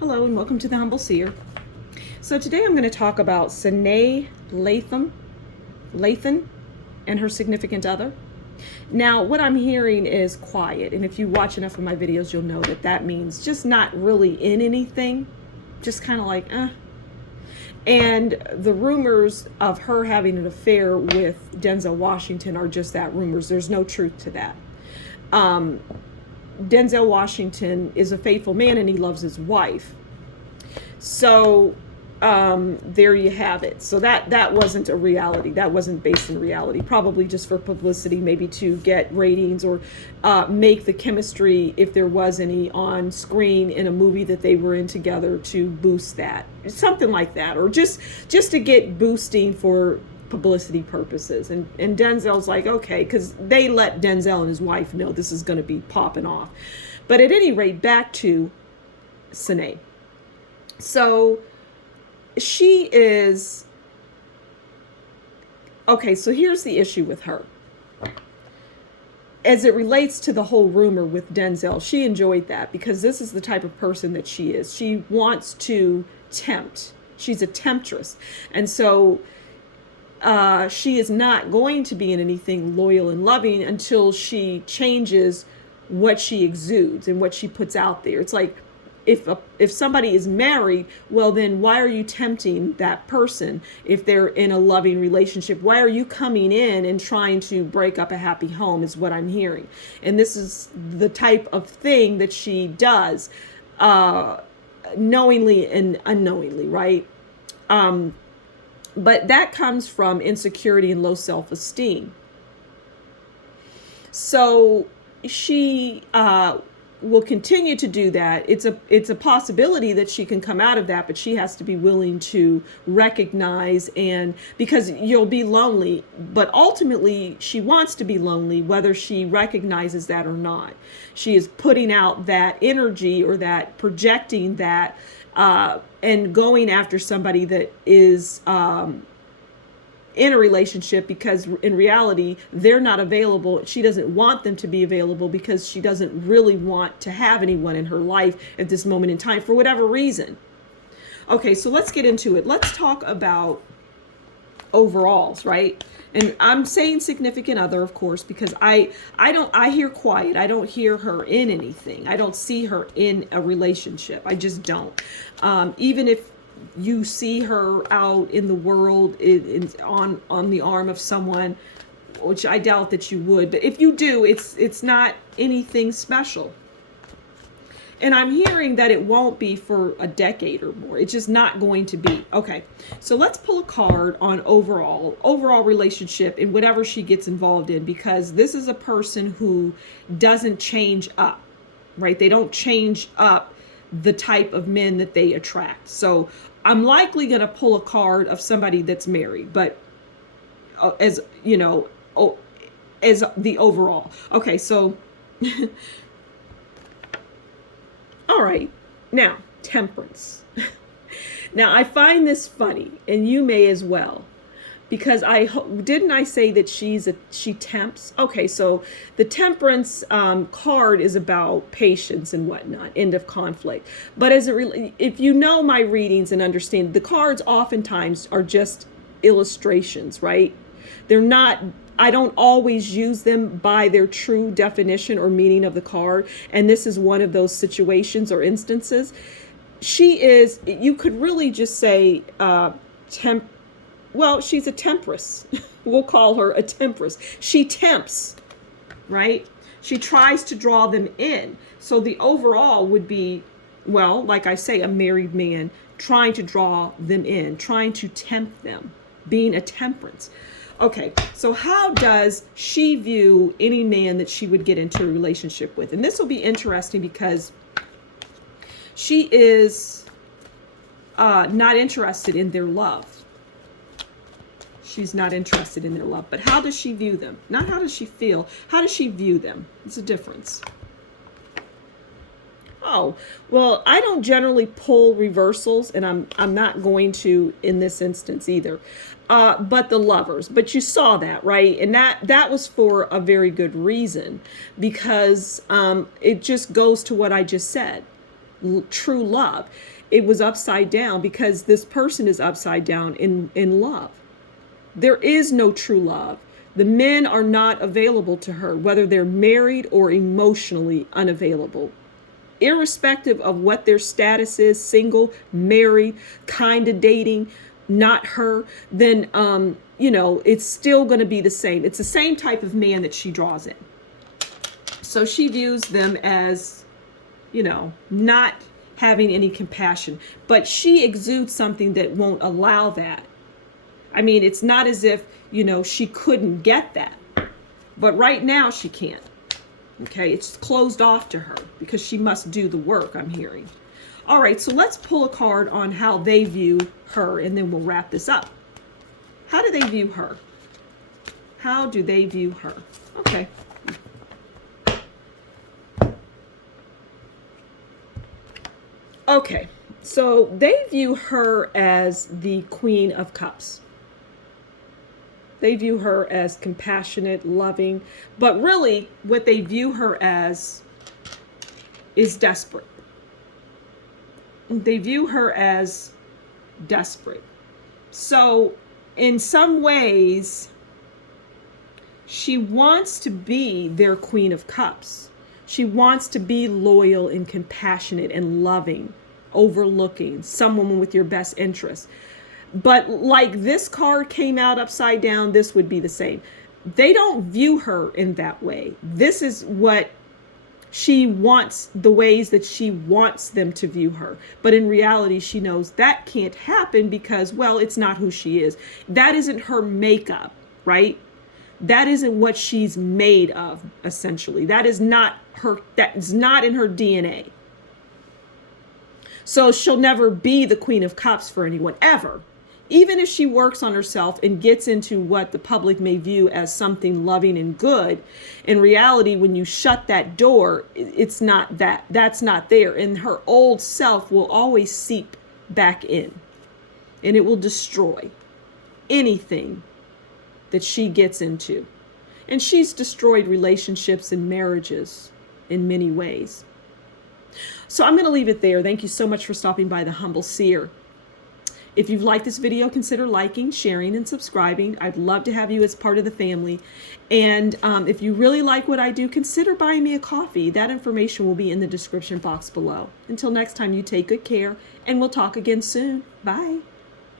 Hello and welcome to the Humble Seer. So today I'm going to talk about Sanaa Lathan and her significant other. Now what I'm hearing is quiet, and if you watch enough of my videos you'll know that that means just not really in anything, just kind of like And the rumors of her having an affair with Denzel Washington are just that, rumors. There's no truth to that. Denzel Washington is a faithful man and he loves his wife. So there you have it. So that wasn't a reality. That wasn't based in reality. Probably just for publicity, maybe to get ratings or make the chemistry, if there was any, on screen in a movie that they were in together, to boost that. Something like that. Or just to get boosting for publicity purposes. And Denzel's like, okay, because they let Denzel and his wife know this is going to be popping off. But at any rate, back to Sanaa. So she is, okay, so here's the issue with her. As it relates to the whole rumor with Denzel, she enjoyed that because this is the type of person that she is. She wants to tempt. She's a temptress. And so she is not going to be in anything loyal and loving until she changes what she exudes and what she puts out there. It's like, if somebody is married, well then why are you tempting that person if they're in a loving relationship? Why are you coming in and trying to break up a happy home, is what I'm hearing. And this is the type of thing that she does, knowingly and unknowingly, right? But that comes from insecurity and low self-esteem. So she will continue to do that. It's a possibility that she can come out of that, but she has to be willing to recognize, and because you'll be lonely, but ultimately she wants to be lonely whether she recognizes that or not. She is putting out that energy, or that projecting that, and going after somebody that is in a relationship, because in reality they're not available. She doesn't want them to be available because she doesn't really want to have anyone in her life at this moment in time for whatever reason. Okay, so let's get into it. Let's talk about overalls, right? And I'm saying significant other, of course, because I hear quiet. I don't hear her in anything. I don't see her in a relationship. I just don't. Even if you see her out in the world on the arm of someone, which I doubt that you would, but if you do, it's not anything special. And I'm hearing that it won't be for a decade or more. It's just not going to be. Okay, so let's pull a card on overall relationship and whatever she gets involved in, because this is a person who doesn't change up, right? They don't change up the type of men that they attract. So I'm likely going to pull a card of somebody that's married, but as you know, as the overall. Okay, so all right, now Temperance. Now I find this funny, and you may as well, because didn't I say that she tempts? Okay, so the Temperance card is about patience and whatnot, end of conflict. But if you know my readings and understand, the cards oftentimes are just illustrations, right? They're not. I don't always use them by their true definition or meaning of the card, and this is one of those situations or instances. She is. You could really just say well, she's a temptress. We'll call her a temptress. She tempts, right? She tries to draw them in. So the overall would be, well, like I say, a married man trying to draw them in, trying to tempt them, being a temperance. Okay, so how does she view any man that she would get into a relationship with? And this will be interesting because she is not interested in their love. She's not interested in their love. But how does she view them? Not how does she feel. How does she view them? It's a difference. Oh, well, I don't generally pull reversals, and I'm not going to in this instance either. But the lovers. But you saw that, right? And that was for a very good reason, because it just goes to what I just said. true love. It was upside down because this person is upside down in love. There is no true love. The men are not available to her, whether they're married or emotionally unavailable. Irrespective of what their status is, single, married, kind of dating, not her, then, it's still going to be the same. It's the same type of man that she draws in. So she views them as, not having any compassion, but she exudes something that won't allow that. I mean, it's not as if, she couldn't get that, but right now she can't. Okay, it's closed off to her because she must do the work, I'm hearing. All right, so let's pull a card on how they view her, and then we'll wrap this up. How do they view her? How do they view her? Okay. Okay, so they view her as the Queen of Cups. They view her as compassionate, loving, but really what they view her as is desperate. They view her as desperate. So in some ways, she wants to be their Queen of Cups. She wants to be loyal and compassionate and loving, overlooking, someone with your best interests. But like this card came out upside down, this would be the same. They don't view her in that way. This is what she wants, the ways that she wants them to view her. But in reality, she knows that can't happen because, well, it's not who she is. That isn't her makeup, right? That isn't what she's made of, essentially. That is not her, that is not in her DNA. So she'll never be the Queen of Cups for anyone, ever. Even if she works on herself and gets into what the public may view as something loving and good, in reality, when you shut that door, it's not that. That's not there. And her old self will always seep back in. And it will destroy anything that she gets into. And she's destroyed relationships and marriages in many ways. So I'm going to leave it there. Thank you so much for stopping by the Humble Seer. If you've liked this video, consider liking, sharing, and subscribing. I'd love to have you as part of the family. And if you really like what I do, consider buying me a coffee. That information will be in the description box below. Until next time, you take good care, and we'll talk again soon. Bye.